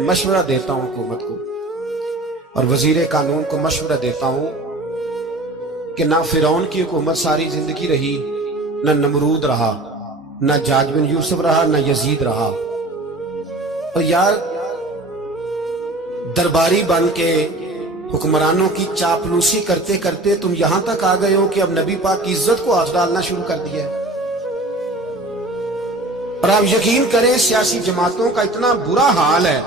मशवरा देता हूं हुकूमत को और वजीर कानून को मशवरा देता हूं कि ना फिरौन की हुकूमत सारी जिंदगी रही, ना नमरूद रहा, ना जाज बिन यूसुफ रहा, ना यजीद रहा। और यार दरबारी बन के हुक्मरानों की चापलूसी करते करते तुम यहां तक आ गए हो कि अब नबी पाक की इज्जत को हाथ डालना शुरू कर दिया है। और आप यकीन करें सियासी जमातों का इतना बुरा हाल है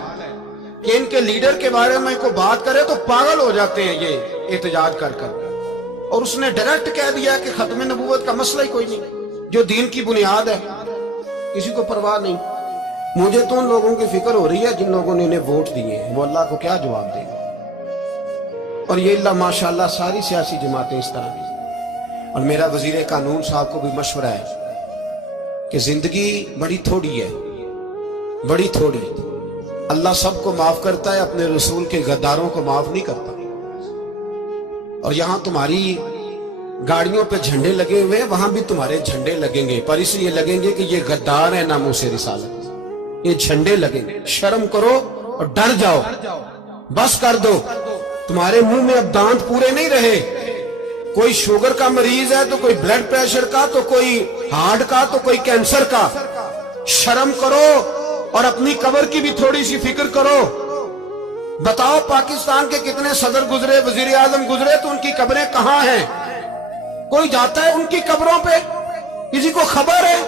कि इनके लीडर के बारे में कोई बात करे तो पागल हो जाते हैं ये एहतजाज कर कर। और उसने डायरेक्ट कह दिया कि खत्म नबूवत का मसला ही कोई नहीं, जो दीन की बुनियाद है, किसी को परवाह नहीं। मुझे तो उन लोगों की फिक्र हो रही है जिन लोगों ने इन्हें वोट दिए हैं, वो अल्लाह को क्या जवाब देंगे। और ये अल्लाह माशाल्लाह सारी सियासी जमातें इस तरह की। और मेरा वजीर कानून साहब को भी मशवरा है कि जिंदगी बड़ी थोड़ी है, बड़ी थोड़ी। अल्लाह सबको माफ करता है, अपने रसूल के गद्दारों को माफ नहीं करता। और यहां तुम्हारी गाड़ियों पे झंडे लगे हुए हैं, वहां भी तुम्हारे झंडे लगेंगे, पर इसलिए लगेंगे कि ये गद्दार है नामूसे रिसालत। ये झंडे लगेंगे। शर्म करो और डर जाओ, बस कर दो। तुम्हारे मुंह में अब दांत पूरे नहीं रहे। कोई शुगर का मरीज है तो कोई ब्लड प्रेशर का, तो कोई हार्ट का, तो कोई कैंसर का। शर्म करो और अपनी कब्र की भी थोड़ी सी फिक्र करो। बताओ पाकिस्तान के कितने सदर गुजरे, वजीर आजम गुजरे, तो उनकी कब्रें कहां हैं? कोई जाता है उनकी कब्रों पे? किसी को खबर है?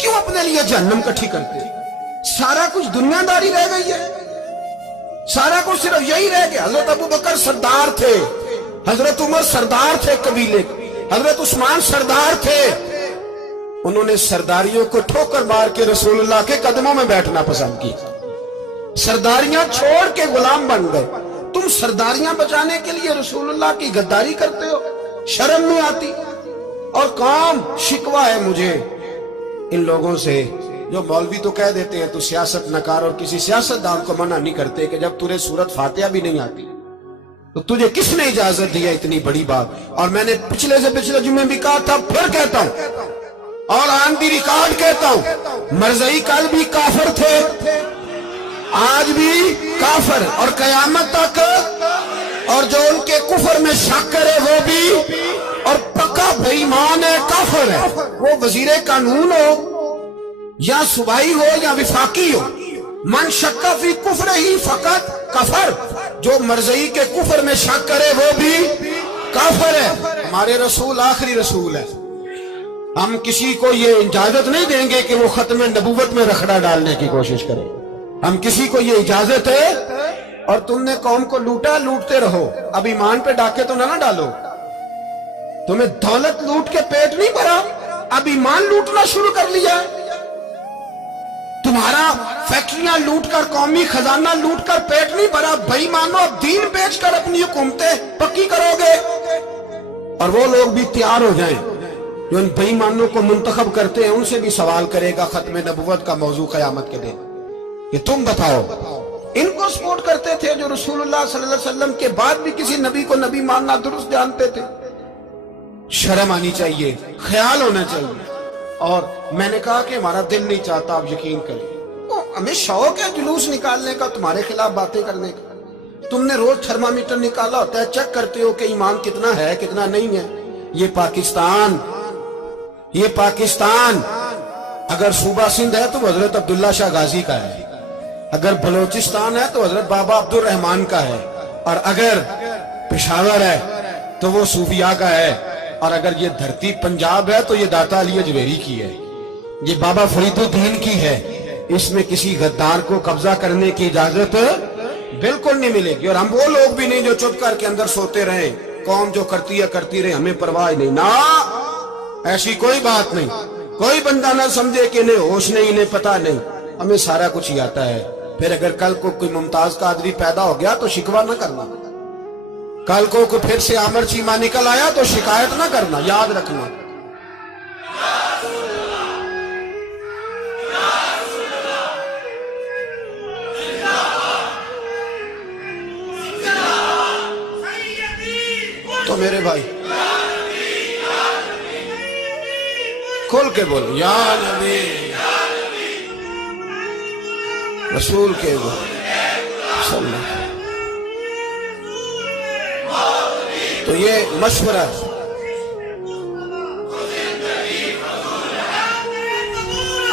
क्यों अपने लिए जहन्नम इकट्ठी करते? सारा कुछ दुनियादारी रह गई है, सारा कुछ सिर्फ यही रह गया। हजरत अबू बकर सरदार थे, हजरत उमर सरदार थे कबीले, हजरत उस्मान सरदार थे। उन्होंने सरदारियों को ठोकर मार के रसूलुल्लाह के कदमों में बैठना पसंद किया। सरदारियां छोड़ के गुलाम बन गए। तुम सरदारियां बचाने के लिए रसूलुल्लाह की गद्दारी करते हो, शर्म नहीं आती। और काम शिकवा है मुझे इन लोगों से जो मौलवी तो कह देते हैं तू सियासत नकार, और किसी सियासतदान को मना नहीं करते कि जब तुझे सूरत फातिहा भी नहीं आती तो तुझे किसने इजाजत दी है इतनी बड़ी बात। और मैंने पिछले से पिछले जुम्मे भी कहा था, फिर कहता हूं और ऑन दी रिकॉर्ड कहता हूं, मरज़ई कल भी काफिर थे, आज भी काफिर और कयामत तक। और जो उनके कुफर में शक करे वो भी, और पक्का बेईमान है, काफिर है। वो वजीर कानून हो या सूबाई हो या विफाकी हो, मन शक्का फी कुफर ही फकत कफर। जो मरज़ई के कुफर में शक करे वो भी काफिर है। हमारे रसूल आखिरी रसूल है। हम किसी को ये इजाजत नहीं देंगे कि वो खत्म नबूवत में रखड़ा डालने की कोशिश करे। हम किसी को ये इजाजत है। और तुमने कौम को लूटा, लूटते रहो, अब ईमान पे डाके तो ना डालो। तुम्हें दौलत लूट के पेट नहीं भरा, अब ईमान लूटना शुरू कर लिया। तुम्हारा फैक्ट्रियां लूटकर, कौमी खजाना लूटकर पेट नहीं भरा। बेईमानों, अब दीन बेचकर अपनी हुकूमतें पक्की करोगे। और वो लोग भी तैयार हो जाएं जो इन बेईमानों को मुंतखब करते हैं, उनसे भी सवाल करेगा खत्म नबुव्वत का मौजू कयामत के दिन कि तुम बताओ। इनको सपोर्ट करते थे जो रसूलुल्लाह सल्लल्लाहु अलैहि वसल्लम के बाद भी किसी नबी को नबी मानना दुरुस्त जानते थे। शर्म आनी चाहिए, ख्याल होना चाहिए। और मैंने कहा कि हमारा दिल नहीं चाहता, आप यकीन करें। तो हमें शौक है जुलूस निकालने का, तुम्हारे खिलाफ बातें करने का। तुमने रोज थर्मामीटर निकाला होता है, चेक करते हो कि ईमान कितना है कितना नहीं है। ये पाकिस्तान अगर सूबा सिंध है तो हजरत अब्दुल्ला शाह गाजी का है, अगर बलोचिस्तान है तो हजरत बाबा अब्दुल रहमान का है, और अगर पेशावर है तो वो सूफिया का है, और अगर ये धरती पंजाब है तो ये दाता अली अजमेरी की है, ये बाबा फरीदुद्दीन की है। इसमें किसी गद्दार को कब्जा करने की इजाजत बिल्कुल नहीं मिलेगी। और हम वो लोग भी नहीं जो चुप करके अंदर सोते रहे, कौम जो करती है करती रहे, हमें परवाह नहीं। ना, ऐसी कोई बात नहीं। कोई बंदा ना समझे कि इन्हें होश नहीं, इन्हें पता नहीं, हमें सारा कुछ ही आता है। फिर अगर कल को कोई मुमताज कादरी पैदा हो गया तो शिकवा ना करना। कल को फिर से आमर चीमा निकल आया तो शिकायत ना करना, याद रखना। तो मेरे भाई खोल के बोलो, या नबी रसूल के बोलो। تو یہ مشورہ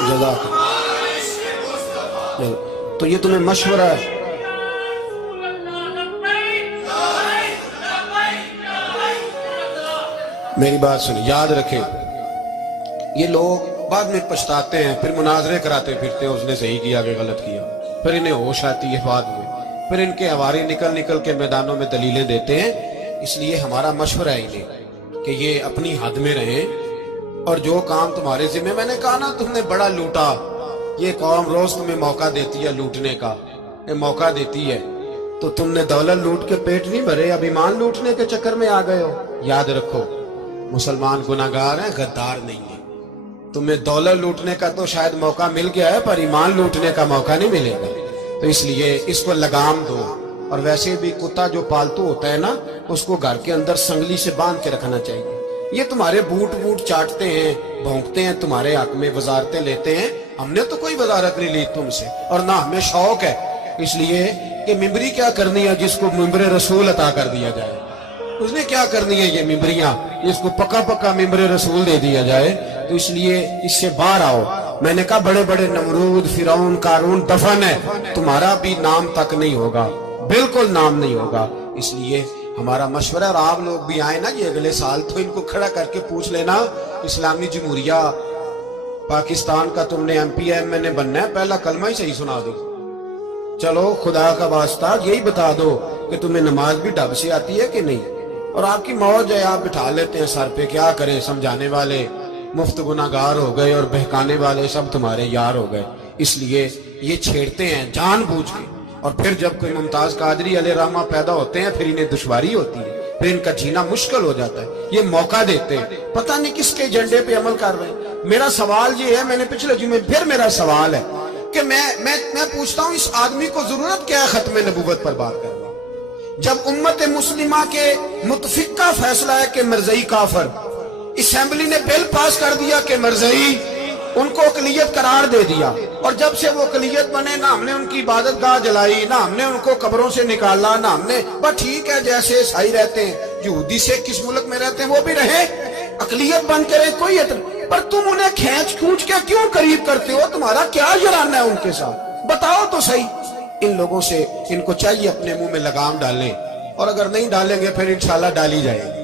جزاک اللہ، تو یہ تمہیں مشورہ ہے. میری بات سنیں، یاد رکھیں، یہ لوگ بعد میں پچھتاتے ہیں، پھر مناظرے کراتے پھرتے ہیں اس نے صحیح کیا کہ غلط کیا، پھر انہیں ہوش آتی ہے بعد میں، پھر ان کے ہواری نکل نکل کے میدانوں میں دلیلیں دیتے ہیں. اس لیے ہمارا مشورہ ہے انہیں کہ یہ اپنی حد میں رہیں، اور جو کام تمہارے ذمہ، میں نے کہا نا تم نے بڑا لوٹا، یہ قوم روز تمہیں موقع دیتی ہے لوٹنے کا، یہ موقع دیتی ہے، تو تم نے دولت لوٹ کے پیٹ نہیں بھرے، اب ایمان لوٹنے کے چکر میں آ گئے ہو. یاد رکھو، مسلمان گناہگار ہیں، غدار نہیں ہیں. تمہیں دولت لوٹنے کا تو شاید موقع مل گیا ہے، پر ایمان لوٹنے کا موقع نہیں ملے گا. تو اس لیے اس کو لگام دو. اور ویسے بھی کتا جو پالتو ہوتا ہے نا، اس کو گھر کے اندر سنگلی سے باندھ کے رکھنا چاہیے. یہ تمہارے بوٹ چاٹتے ہیں، بھونکتے ہیں تمہارے حق میں، وزارتیں لیتے ہیں. ہم نے تو کوئی وزارت نہیں لی تم سے، اور نہ ہمیں شوق ہے اس لیے کہ ممبری کیا کرنی ہے جس کو ممبر رسول عطا کر دیا جائے. اس نے کیا کرنی ہے یہ ممبریاں جس کو پکا ممبر رسول دے دیا جائے. تو اس لیے اس سے باہر آؤ. میں نے کہا بڑے بڑے نمرود، فرعون، قارون دفن ہے، تمہارا بھی نام تک نہیں ہوگا، بالکل نام نہیں ہوگا. اس لیے ہمارا مشورہ، اور آپ لوگ بھی آئے نا یہ اگلے سال، تو ان کو کھڑا کر کے پوچھ لینا، اسلامی جمہوریہ پاکستان کا تم نے MPM بننا ہے، پہلا کلمہ ہی صحیح سنا دو. چلو خدا کا واسطہ یہی بتا دو کہ تمہیں نماز بھی ڈھب سے آتی ہے کہ نہیں. اور آپ کی موج ہے، آپ بٹھا لیتے ہیں سر پہ، کیا کریں، سمجھانے والے مفت گناہگار ہو گئے اور بہکانے والے سب تمہارے یار ہو گئے. اس لیے یہ چھیڑتے ہیں جان بوجھ کے. اور پھر جب کوئی ممتاز قادری علیہ رحمہ پیدا ہوتے ہیں، پھر انہیں دشواری ہوتی ہے، پھر ان کا جینا مشکل ہو جاتا ہے. یہ موقع دیتے ہیں، پتہ نہیں کس کے ایجنڈے پہ عمل کر رہے ہیں. میرا سوال یہ ہے، میں نے پچھلے جمعے پھر میرا سوال ہے کہ میں پوچھتا ہوں اس آدمی کو ضرورت کیا ہے ختم نبوت پر بات کرنا، جب امت مسلمہ کے متفق کا فیصلہ ہے کہ مرزائی کافر. اسمبلی نے بل پاس کر دیا کہ مرزائی، ان کو اقلیت قرار دے دیا، اور جب سے وہ اقلیت بنے، نہ ہم نے ان کی عبادت گاہ جلائی، نہ ہم نے ان کو قبروں سے نکالا، نہ ہم نے، بس ٹھیک ہے جیسے عیسائی رہتے ہیں، یہودی سے کس ملک میں رہتے ہیں وہ بھی رہے، اقلیت بن کے رہے، کوئی اعتراض. پر تم انہیں کھینچ کے کیوں قریب کرتے ہو؟ تمہارا کیا جرانہ ہے ان کے ساتھ؟ بتاؤ تو صحیح. ان لوگوں سے ان کو چاہیے اپنے منہ میں لگام ڈالیں، اور اگر نہیں ڈالیں گے پھر انشاءاللہ ڈالی جائے گی.